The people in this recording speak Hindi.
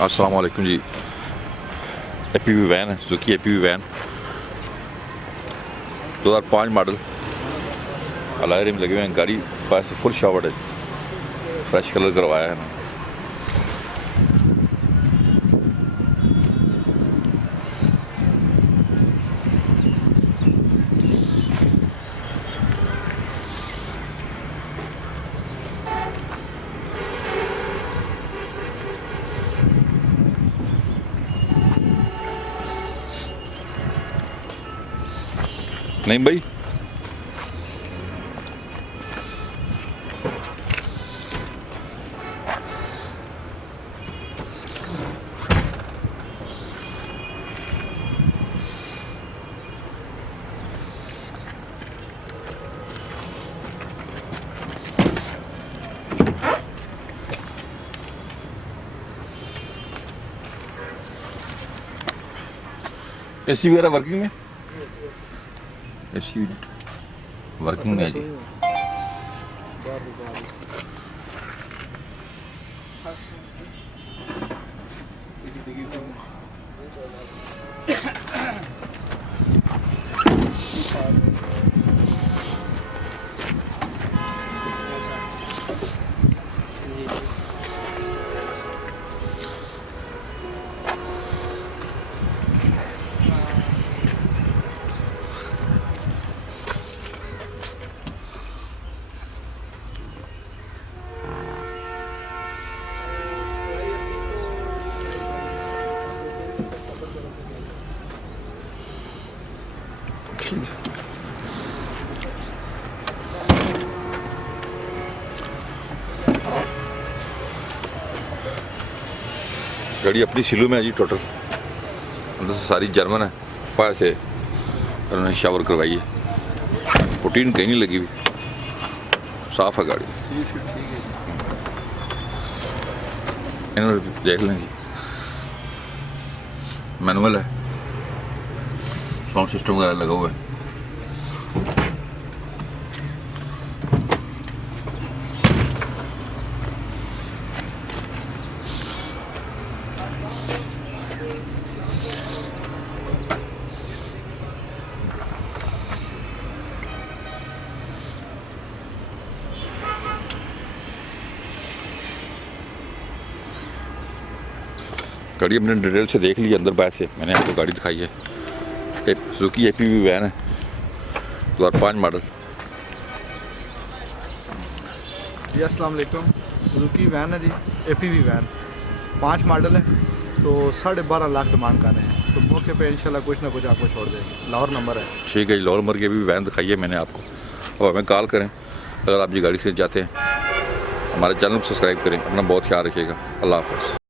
अस्सलाम वालेकुम जी। APV वैन है, Suzuki APV van 2005 model. Alloy rim लगे हुए हैं, गाड़ी पास से फुल शावर्ड है, फ्रेश कलर करवाया है। नहीं भाई, AC वगैरह वर्किंग में, AC वर्किंग में है जी। गाड़ी अपनी सिलू में है जी। टोटल अंदर से सारी जर्मन है, पास से उन्होंने शावर करवाई है, पुटीन कहीं नहीं लगी हुई, साफ है गाड़ी। इन्होंने देख लें जी, मैनुअल है, साउंड सिस्टम वगैरह लगा हुआ है। गाड़ी हमने डिटेल से देख ली अंदर बाहर से, मैंने आपको गाड़ी दिखाई है। सुजुकी APV वैन है 2005 मॉडल जी। अस्सलाम वालेकुम। सुजुकी वैन है जी, APV वैन 5 मॉडल है, तो 12.5 लाख डिमांड कर रहे हैं, तो मौके पे इंशाल्लाह कुछ ना कुछ आपको छोड़ देंगे। लाहौर नंबर है। ठीक है जी, लाहौर नंबर की APV वैन दिखाई है मैंने आपको। अब हमें कॉल करें अगर आप ये गाड़ी खरीदना चाहते हैं। हमारे चैनल को सब्सक्राइब करें। अपना बहुत ख्याल रखिएगा। अल्लाह हाफ़िज़।